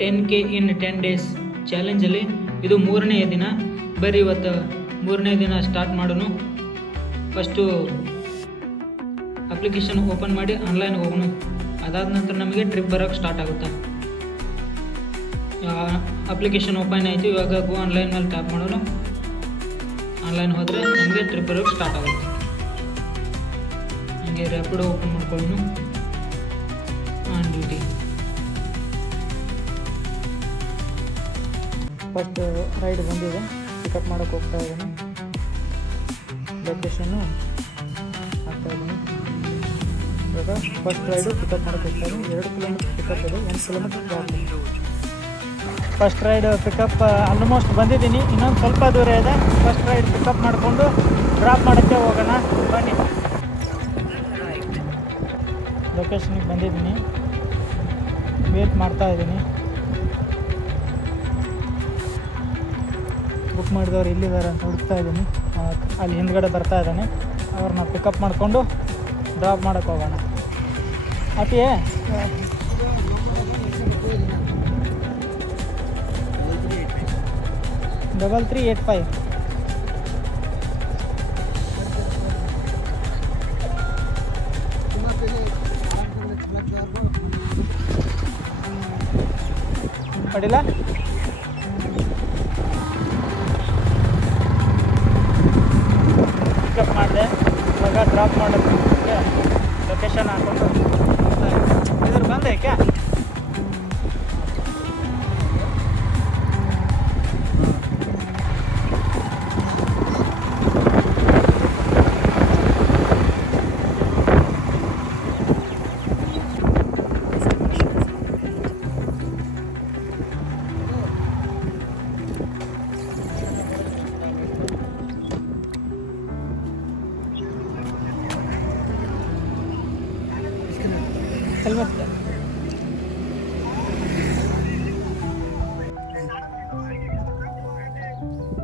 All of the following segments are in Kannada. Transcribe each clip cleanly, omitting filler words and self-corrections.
10K in 10 days ಚಾಲೆಂಜಲ್ಲಿ ಇದು 3ನೇ ದಿನ. ಬರೀ ಇವತ್ತು 3ನೇ ದಿನ ಸ್ಟಾರ್ಟ್ ಮಾಡೋಣ. ಫಸ್ಟು ಅಪ್ಲಿಕೇಶನ್ ಓಪನ್ ಮಾಡಿ ಆನ್ಲೈನ್ ಹೋಗೋಣ. ಅದಾದ ನಂತರ ನಮಗೆ ಟ್ರಿಪ್ ಬರೋಕ್ಕೆ ಸ್ಟಾರ್ಟ್ ಆಗುತ್ತೆ. ಅಪ್ಲಿಕೇಶನ್ ಓಪನ್ ಆಯಿತು. ಇವಾಗ ಗೋ ಆನ್ಲೈನ್ ಮೇಲೆ ಟ್ಯಾಪ್ ಮಾಡೋಣ. ಆನ್ಲೈನ್ ಹೋದರೆ ನಮಗೆ ಟ್ರಿಪ್ ಬರೋಕ್ಕೆ ಸ್ಟಾರ್ಟ್ ಆಗುತ್ತೆ. ಹೀಗೆ ರ್ಯಾಪಿಡೋ ಓಪನ್ ಮಾಡ್ಕೊಳ್ಳೋಣ. ಆನ್ ಡ್ಯೂಟಿ ಫಸ್ಟ್ ರೈಡ್ ಬಂದಿದೆ. ಪಿಕಪ್ ಮಾಡೋಕ್ಕೆ ಹೋಗ್ತಾ ಇದ್ದೀನಿ. ಲೊಕೇಶನ್ನು ಹಾಕ್ತಾ ಇದ್ದೀನಿ. ಇವಾಗ ಫಸ್ಟ್ ರೈಡು ಪಿಕಪ್ ಮಾಡೋಕ್ಕೆ ಹೋಗ್ತಾ ಇದ್ದೀನಿ. 2 ಕಿಲೋಮೀಟ್ರ್ ಪಿಕಪ್ ಇದೆ, 1 ಕಿಲೋಮೀಟ್ರ್ ಡ್ರಾಪ್ ಇದೆ. ಫಸ್ಟ್ ರೈಡ್ ಪಿಕಪ್ ಆಲ್ಮೋಸ್ಟ್ ಬಂದಿದ್ದೀನಿ. ಇನ್ನೊಂದು ಸ್ವಲ್ಪ ದೂರ ಇದೆ. ಫಸ್ಟ್ ರೈಡ್ ಪಿಕಪ್ ಮಾಡಿಕೊಂಡು ಡ್ರಾಪ್ ಮಾಡೋಕ್ಕೆ ಹೋಗೋಣ ಬನ್ನಿ. ಲೊಕೇಶನ್ಗೆ ಬಂದಿದ್ದೀನಿ. ವೇಟ್ ಮಾಡ್ತಾ ಇದ್ದೀನಿ. ಬುಕ್ ಮಾಡಿದವ್ರು ಇಲ್ಲಿದ್ದಾರೆ ಅಂತ ಹುಡುಕ್ತಾ ಇದ್ದೀನಿ. ಅಲ್ಲಿ ಹಿಂದ್ಗಡೆ ಬರ್ತಾ ಇದ್ದಾನೆ. ಅವ್ರನ್ನ ಪಿಕಪ್ ಮಾಡಿಕೊಂಡು ಡ್ರಾಪ್ ಮಾಡೋಕ್ಕೆ ಹೋಗೋಣ. ಅತಿಯೇ 3385 ಅಡಿಲ್ಲ. ಪಿಕಪ್ ಮಾಡಿದೆ. ಇವಾಗ ಡ್ರಾಪ್ ಮಾಡೋಕ್ಕೆ ಲೊಕೇಶನ್ ಹಾಕ್ಕೊಂಡು ಇದ್ರ ಬಂದೆ ಕ್ಯಾ हेलमेट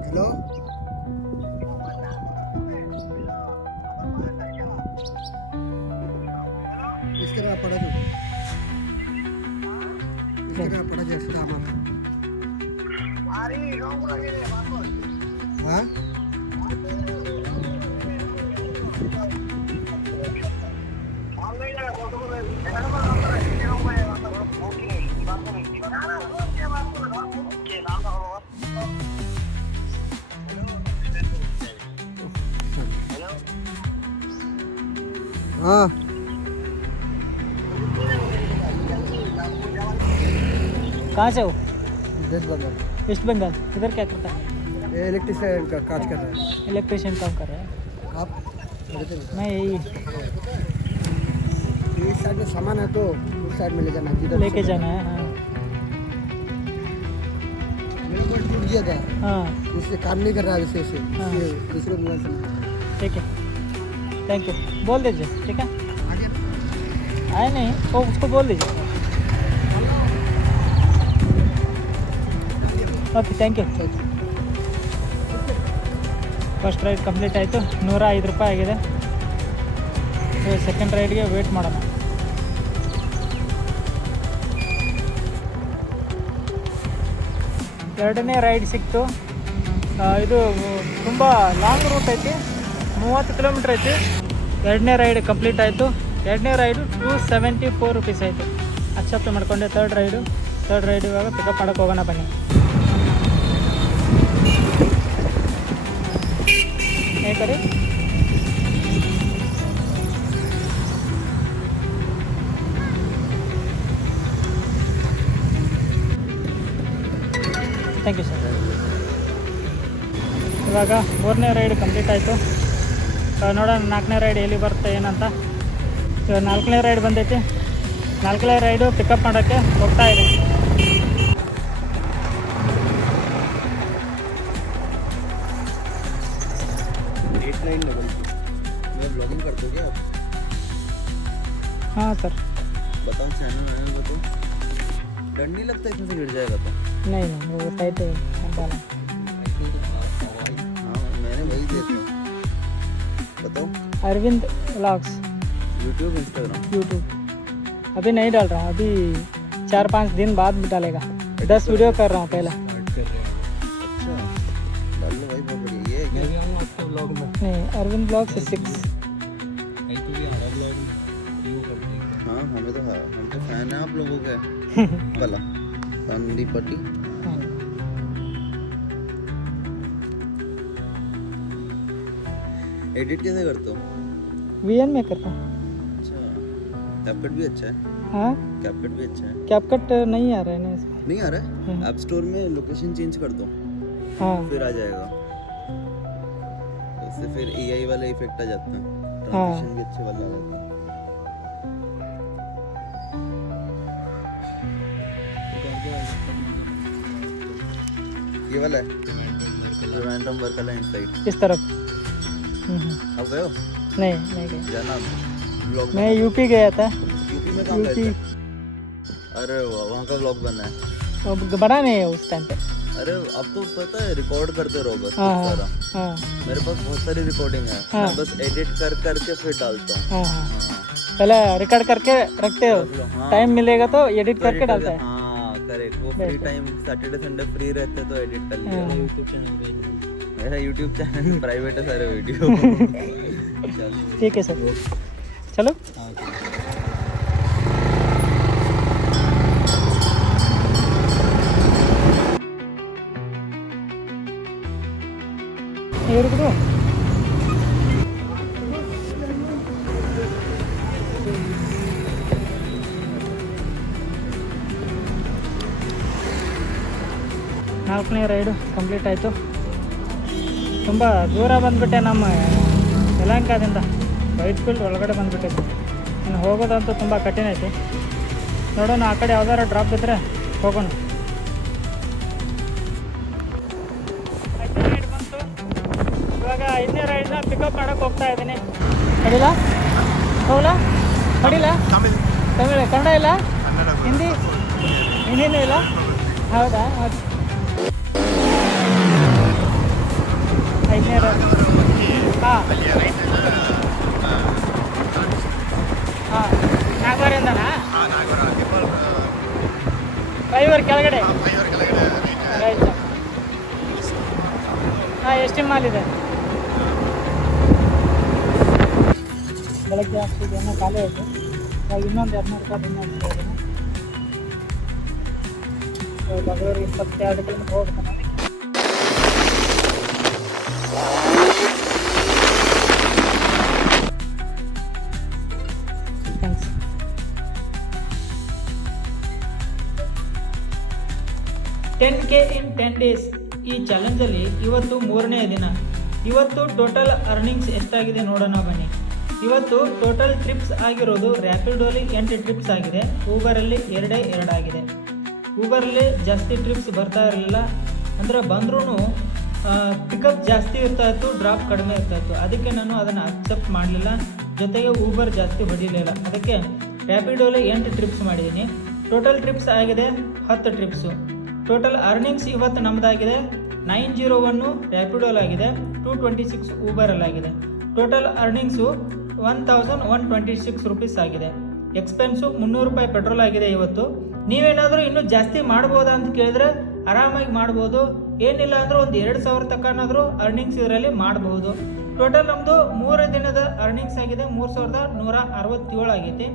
हेलो इसका पड़ा जो इसका पड़ा जैसे दाम हाँ हाँ कहाँ से हो? वेस्ट बंगाल। वेस्ट बंगाल। इधर क्या करता है? इलेक्ट्रिशियन का काज कर रहा है। इलेक्ट्रिशियन काम कर रहा है। आप मैं यही इस साइड में सामान है तो उस साइड में ले जाना है। लेके जाना है। हाँ मेरा मोबाइल टूट गया था। हाँ इससे काम नहीं कर रहा है विशेष हाँ। दूसरे मोबाइल से ठीक है, थैंक यू बोल दीजिए। ठीक है, आगे आए नहीं तो उसको बोल दीजिए। Okay, thank you. First ride complete ಆಯಿತು. 105 ರೂಪಾಯಿ ಆಗಿದೆ. ಸೆಕೆಂಡ್ ರೈಡ್ಗೆ ವೇಟ್ ಮಾಡೋಣ. ಎರಡನೇ ರೈಡ್ ಸಿಕ್ತು. ಇದು ತುಂಬ ಲಾಂಗ್ ರೂಟ್ ಐತಿ, 30 ಕಿಲೋಮೀಟ್ರ್ ಐತಿ. ಎರಡನೇ ರೈಡ್ ಕಂಪ್ಲೀಟ್ ಆಯಿತು. ಎರಡನೇ ರೈಡು 274 ರುಪೀಸ್ ಆಯಿತು. ಅಕ್ಸೆಪ್ಟ್ ಮಾಡಿಕೊಂಡೆ. ಥರ್ಡ್ ರೈಡ್ ಇವಾಗ ಪಿಕಪ್ ಮಾಡೋಕ್ಕೆ ಹೋಗೋಣ ಬನ್ನಿ. ಕರಿ ಥ್ಯಾಂಕ್ ಯು ಸರ್. ಇವಾಗ 3ನೇ ರೈಡ್ ಕಂಪ್ಲೀಟ್ ಆಯಿತು. ನೋಡೋಣ 4ನೇ ರೈಡ್ ಎಲ್ಲಿ ಬರುತ್ತೆ ಏನಂತ. 4ನೇ ರೈಡ್ ಬಂದೈತಿ. 4ನೇ ರೈಡು ಪಿಕಪ್ ಮಾಡೋಕ್ಕೆ ಹೋಗ್ತಾ ಇದೆ. ब्लॉगिंग करते हो क्या आप? हाँ सर। बताओ चैनल बताओ। डर नहीं लगता इसमें से गिर जाएगा तो? नहीं वो बताए थे डाला। हाँ मैंने वही देखा। बताओ। Arvind vlogs. YouTube Instagram? YouTube अभी नहीं डाल रहा हूँ, अभी 4-5 दिन बाद डालेगा। 10 वीडियो कर रहा हूँ पहला। अच्छा डालो भाई बहुत बढ़िया। ये क्या आपके ब्लॉग में नहीं, अरविंद ब्लॉग से 6। नहीं तो भी हमारा ब्लॉग में रिव्यू कर देंगे। हाँ हमें तो है, हम तो फैन है आप लोगों के वाला बंदी पट्टी। एडिट कैसे करते हो? VN में करता हूँ। अच्छा कैपकट भी अच्छा है। हाँ, कैपकट भी अच्छा है। कैपकट नहीं आ रहा है ना इसमें। नहीं आ रहा है? ऐप स्टोर में लोकेशन चेंज कर दो हाँ फिर आ जाएगा। इससे फिर AI वाला इफेक्ट आ जाता है, हाँ। ट्रांजिशन भी अच्छे वाला आ जाता है। ये वाला है रैंडम वर्क वाला इनसाइड। इस तरफ। अब गए हो? नहीं गया। जाना ब्लॉग मैं यूपी गया था। यूपी में कहाँ गए यूपी थे? अरे वाह वहाँ का ब्लॉग बना है। अब बड़ा नहीं है उस टाइम पे। अरे अब तो पता है रिकॉर्ड करते रहो बस हाँ बहुत सारा। हाँ मेरे पास बहुत सारी रिकॉर्डिंग है, हाँ। मैं बस एडिट कर करके फिर डालता हूँ। हाँ हाँ। हाँ पहले रिकॉर्ड करके रखते हो, रख लो, हाँ। टाइम मिलेगा तो एडिट तो करके edit डालता है। हाँ करेक्ट। वो फ्री Best है। टाइम सैटरडे संडे फ्री रहते तो एडिट कर लिया। हाँ। यूट्यूब चैनल पे मेरा यूट्यूब चैनल प्राइवेट है सारे वीडियो। चल ठीक है सर, चलो। ये रुक दो। ನಾಲ್ಕನೇ ರೈಡು ಕಂಪ್ಲೀಟ್ ಆಯಿತು. ತುಂಬ ದೂರ ಬಂದುಬಿಟ್ಟೆ ನಮ್ಮ ಯಲಹಂಕದಿಂದ. ವೈಟ್ ಫೀಲ್ಡ್ ಒಳಗಡೆ ಬಂದುಬಿಟ್ಟಿದ್ದೆ. ಇನ್ನು ಹೋಗೋದಂತೂ ತುಂಬ ಕಠಿಣ ಐತಿ. ನೋಡೋಣ ಆ ಕಡೆ ಯಾವ್ದಾರು ಡ್ರಾಪ್ ಇದ್ದರೆ ಹೋಗೋಣ. 5ನೇ ರೈಡ್ ಬಂತು. ಇವಾಗ 5ನೇ ರೈಡ್ನ ಪಿಕಪ್ ಮಾಡೋಕ್ಕೆ ಹೋಗ್ತಾ ಇದ್ದೀನಿ. ಹೊಡಿಲ್ಲ ಹೋಗಲ್ಲ ಹೊಡಿಲ್ಲ. ತಮಿಳು ಕನ್ನಡ ಇಲ್ಲ, ಹಿಂದಿ ಹಿಂದಿನೂ ಇಲ್ಲ. ಹೌದಾ? 5ನೇ ರೈಡ್. ಹಾಂ ಹಾಂ ನಾಗವಾರಿಂದನಾ? ಫ್ಲೈಓವರ್ ಕೆಳಗಡೆ ರೈಟ್. ಹಾಂ ಎಷ್ಟು ಮಾಲ್ ಇದೆ? ಬೆಳಗ್ಗೆ ಆಗ್ತಿದೆ ಏನೋ ಖಾಲಿ ಆಯಿತು. ಇವಾಗ ಇನ್ನೊಂದು 200 ರೂಪಾಯಿ ಇನ್ನೊಂದು ಬೆಂಗಳೂರಿಗೆ 22 ಕಿಲೋಮೀಟ್ರ್ ಹೋಗ್ಬೇಕು ನಾನು. ಥ್ಯಾಂಕ್ಸ್. $10K in 10 days ಈ ಚಾಲೆಂಜಲ್ಲಿ ಇವತ್ತು 3ನೇ ದಿನ. ಇವತ್ತು ಟೋಟಲ್ ಅರ್ನಿಂಗ್ಸ್ ಎಷ್ಟಾಗಿದೆ ನೋಡೋಣ ಬನ್ನಿ. ಇವತ್ತು ಟೋಟಲ್ ಟ್ರಿಪ್ಸ್ ಆಗಿರೋದು ರ್ಯಾಪಿಡೋಲಿ 8 ಟ್ರಿಪ್ಸ್ ಆಗಿದೆ. ಊಬರಲ್ಲಿ 2 ಆಗಿದೆ. ಊಬರಲ್ಲಿ ಜಾಸ್ತಿ ಟ್ರಿಪ್ಸ್ ಬರ್ತಾ ಇರಲಿಲ್ಲ, ಅಂದರೆ ಬಂದ್ರೂ ಪಿಕಪ್ ಜಾಸ್ತಿ ಇರ್ತಾಯಿತ್ತು, ಡ್ರಾಪ್ ಕಡಿಮೆ ಇರ್ತಾಯಿತ್ತು. ಅದಕ್ಕೆ ನಾನು ಅದನ್ನು ಅಕ್ಸೆಪ್ಟ್ ಮಾಡಲಿಲ್ಲ. ಜೊತೆಗೆ ಊಬರ್ ಜಾಸ್ತಿ ಹೊಡಿಲಿಲ್ಲ. ಅದಕ್ಕೆ ರ್ಯಾಪಿಡೋಲಿ 8 ಟ್ರಿಪ್ಸ್ ಮಾಡಿದ್ದೀನಿ. ಟೋಟಲ್ ಟ್ರಿಪ್ಸ್ ಆಗಿದೆ 10 ಟ್ರಿಪ್ಸು. ಟೋಟಲ್ ಅರ್ನಿಂಗ್ಸ್ ಇವತ್ತು ನಮ್ಮದಾಗಿದೆ 901 ರ್ಯಾಪಿಡೋಲ್ ಆಗಿದೆ, 226 ಊಬರಲ್ಲಾಗಿದೆ. ಟೋಟಲ್ ಅರ್ನಿಂಗ್ಸು 1126 ರೂಪೀಸ್ ಆಗಿದೆ. ಎಕ್ಸ್ಪೆನ್ಸು 300 ರೂಪಾಯಿ ಪೆಟ್ರೋಲ್ ಆಗಿದೆ ಇವತ್ತು. ನೀವೇನಾದರೂ ಇನ್ನೂ ಜಾಸ್ತಿ ಮಾಡ್ಬೋದಾ ಅಂತ ಕೇಳಿದ್ರೆ ಆರಾಮಾಗಿ ಮಾಡ್ಬೋದು. ಏನಿಲ್ಲ ಅಂದ್ರೆ ಒಂದು 2000 ತಕ್ಕನಾದರೂ ಅರ್ನಿಂಗ್ಸ್ ಇದರಲ್ಲಿ ಮಾಡಬಹುದು. ಟೋಟಲ್ ನಮ್ಮದು 3 ದಿನದ ಅರ್ನಿಂಗ್ಸ್ ಆಗಿದೆ 3167 ಆಗೈತಿ.